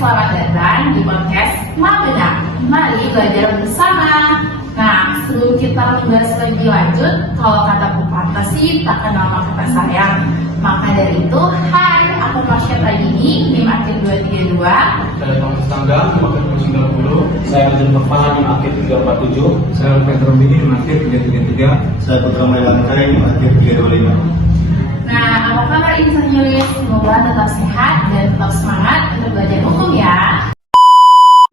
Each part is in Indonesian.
selamat datang di podcast Mabenak. Mari belajar bersama. Nah, sebelum kita membahas lebih lanjut, kalau kata pepatah sih tak kenal maka kata sayang. Maka dari itu, hai, aku Masya Tadini, NIM akhir 232. Saya Thomas Tanggang, NIM akhir 290. Saya Arjun Perpahan, NIM akhir 347. Saya Petro Bini, NIM akhir 333. Saya Putra Mailangkari, NIM akhir 325. Nah, apa kabar insan Yulis? Semoga tetap sehat dan tetap semangat untuk belajar hukum ya.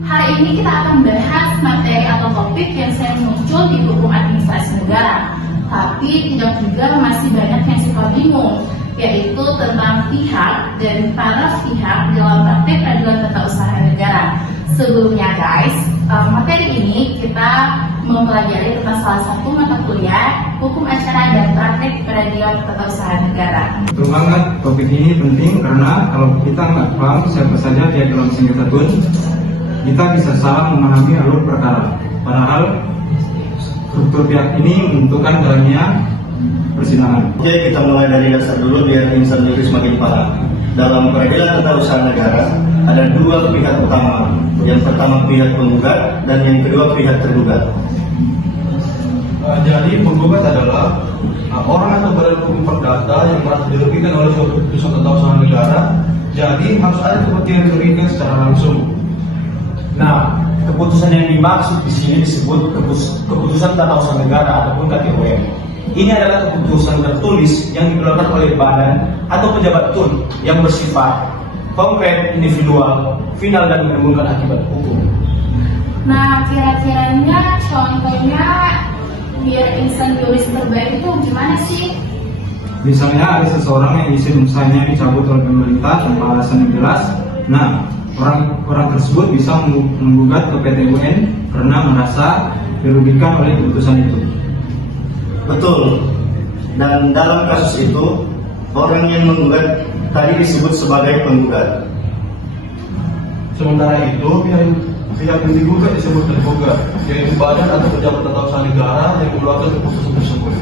Hari ini kita akan bahas materi atau topik yang sering muncul di hukum administrasi negara. Tapi tidak juga masih banyak yang suka bingung, yaitu tentang pihak dan para pihak dalam praktik peradilan tata usaha negara. Sebelumnya guys, materi ini kita mempelajari tentang salah satu mata kuliah hukum acara dan praktik peradilan tata usaha negara. Betul banget, topik ini penting karena kalau kita nggak paham siapa saja dia dalam sengketa tun, kita bisa salah memahami alur perkara. Padahal struktur pihak ini menentukan jalannya persidangan. Oke, kita mulai dari dasar dulu biar insan juris makin paham. Dalam peradilan tata usaha negara ada dua pihak utama. Yang pertama pihak penggugat dan yang kedua pihak tergugat. Jadi penggugat adalah orang atau badan hukum perdata yang merasa dirugikan oleh suatu keputusan tata usaha negara. Jadi harus ada kepentingan dirugikan secara langsung. Nah, keputusan yang dimaksud di sini disebut keputusan tata usaha negara ataupun KTUM. Ini adalah keputusan tertulis yang dikeluarkan oleh badan atau pejabat tun yang bersifat konkret, individual, final dan menimbulkan akibat hukum. Nah, kira-kiranya contohnya biar insan juris terbaik itu gimana sih? Misalnya ada seseorang yang izin usahanya dicabut oleh pemerintah tanpa alasan yang jelas. Nah, orang tersebut bisa menggugat ke PT UN karena merasa dirugikan oleh keputusan itu. Betul. Dan dalam kasus itu orang yang menggugat tadi disebut sebagai penggugat. Sementara itu pihak yang digugat disebut tergugat, yaitu badan atau pejabat tata usaha negara yang mengeluarkan keputusan tersebut.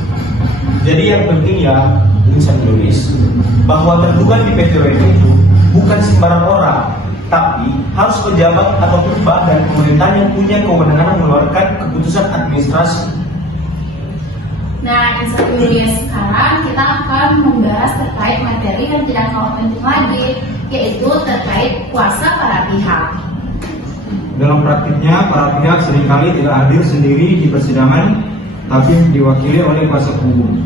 Jadi yang penting ya, insan juris, bahwa tergugat di PT UN itu bukan sembarang orang, tapi harus pejabat ataupun badan pemerintah yang punya kewenangan mengeluarkan keputusan administrasi. Nah, insan juris sekarang kita akan membahas terkait materi yang tidak kalah penting lagi, yaitu terkait kuasa para pihak. Dalam praktiknya, para pihak seringkali tidak hadir sendiri di persidangan, tapi diwakili oleh kuasa hukum.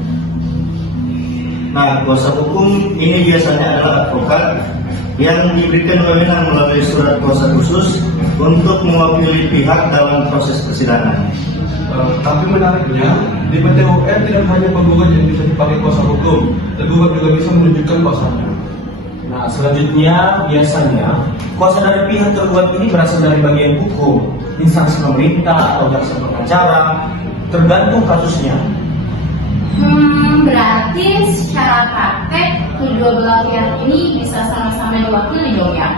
Nah, kuasa hukum ini biasanya adalah advokat yang diberikan wewenang melalui surat kuasa khusus untuk mewakili pihak dalam proses persidangan. Tapi menariknya, di PT UN tidak hanya penggugat yang bisa dipakai kuasa hukum, tergugat juga bisa menunjukkan kuasanya. Nah, selanjutnya biasanya kuasa dari pihak tergugat ini berasal dari bagian hukum, instansi pemerintah atau jaksa pengacara, tergantung kasusnya. Berarti secara praktek kedua belah pihak ini bisa sama-sama diwakili dong ya?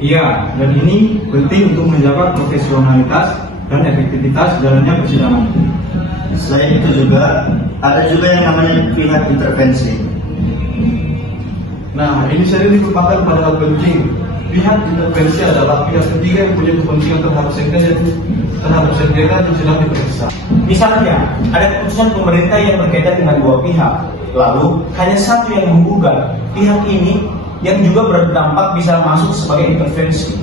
Iya, dan ini penting untuk menjaga profesionalitas dan efektivitas jalannya persidangan. Selain itu juga ada juga yang namanya pihak intervensi. Nah, ini sering dilupakan pada hal penting. Pihak intervensi adalah pihak ketiga yang punya kepentingan terhadap sengketa yang sedang diperiksa. Misalnya, ada keputusan pemerintah yang berkaitan dengan dua pihak, lalu hanya satu yang menggugat. Pihak ini yang juga berdampak bisa masuk sebagai intervensi.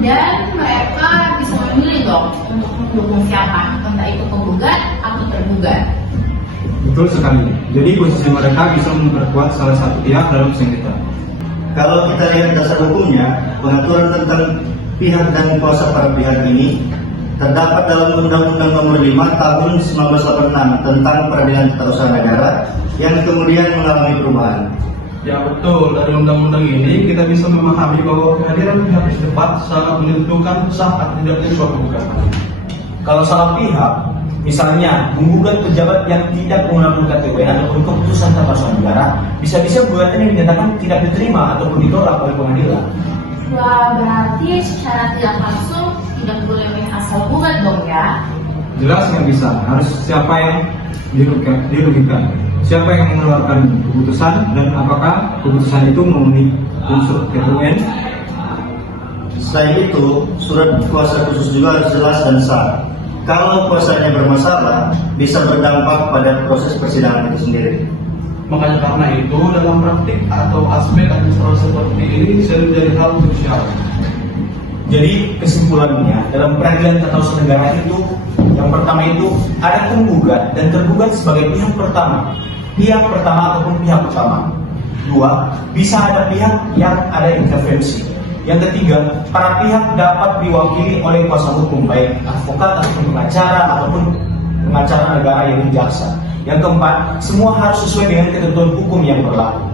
Dan mereka bisa memilih dong untuk mendukung siapa, entah itu penggugat atau tergugat. Betul sekali. Jadi posisi mereka bisa memperkuat salah satu pihak dalam sengketa. Kalau kita lihat dasar hukumnya, pengaturan tentang pihak dan kuasa para pihak ini terdapat dalam Undang-Undang Nomor 5 Tahun 1986 tentang Peradilan Tata Usaha Negara yang kemudian mengalami perubahan. Ya betul, dari undang-undang ini kita bisa memahami bahwa kehadiran pihak terdepan sangat menentukan sah atau tidaknya suatu gugatan. Kalau salah pihak, misalnya menggugat pejabat yang tidak menggunakan KTUM ataupun keputusan tata usaha negara, bisa-bisa gugatan yang dinyatakan tidak diterima ataupun ditolak oleh pengadilan. Wah, berarti secara tidak langsung tidak boleh main asal gugat dong ya? Jelas nggak bisa, harus siapa yang dirugikan. siapa yang mengeluarkan keputusan dan apakah keputusan itu memenuhi unsur TUN? Selain itu, surat kuasa khusus juga harus jelas dan sah. Kalau kuasanya bermasalah, bisa berdampak pada proses persidangan itu sendiri. Makanya karena itu dalam praktik atau aspek administrasi seperti ini sering menjadi hal krusial. Jadi kesimpulannya dalam peradilan tata usaha negara itu, yang pertama itu ada penggugat dan tergugat sebagai pihak pertama ataupun pihak utama. Dua, bisa ada pihak yang ada intervensi. Yang ketiga, para pihak dapat diwakili oleh kuasa hukum, baik advokat ataupun pengacara negara yang jaksa. Yang keempat, semua harus sesuai dengan ketentuan hukum yang berlaku.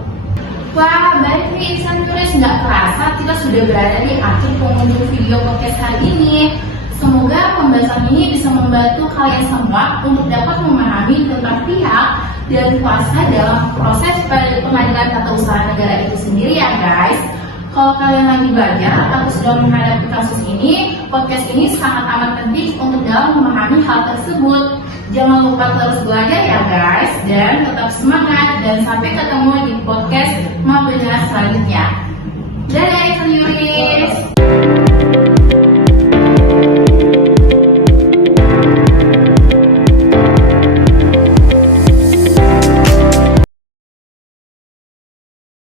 Wah, baik nih insan juris, nggak terasa kita sudah berada di akhir pengunjung video podcast kali ini. Semoga pembahasan ini bisa membantu kalian semua untuk dapat memahami tentang pihak dan kuasa dalam proses pengadilan tata usaha negara itu sendiri ya guys. Kalau kalian lagi belajar atau sudah menghadapi kasus ini, podcast ini sangat amat penting untuk dalam memahami hal tersebut. Jangan lupa terus belajar ya guys, dan tetap semangat, dan sampai ketemu di podcast Mabenar selanjutnya. Dadah insan juris.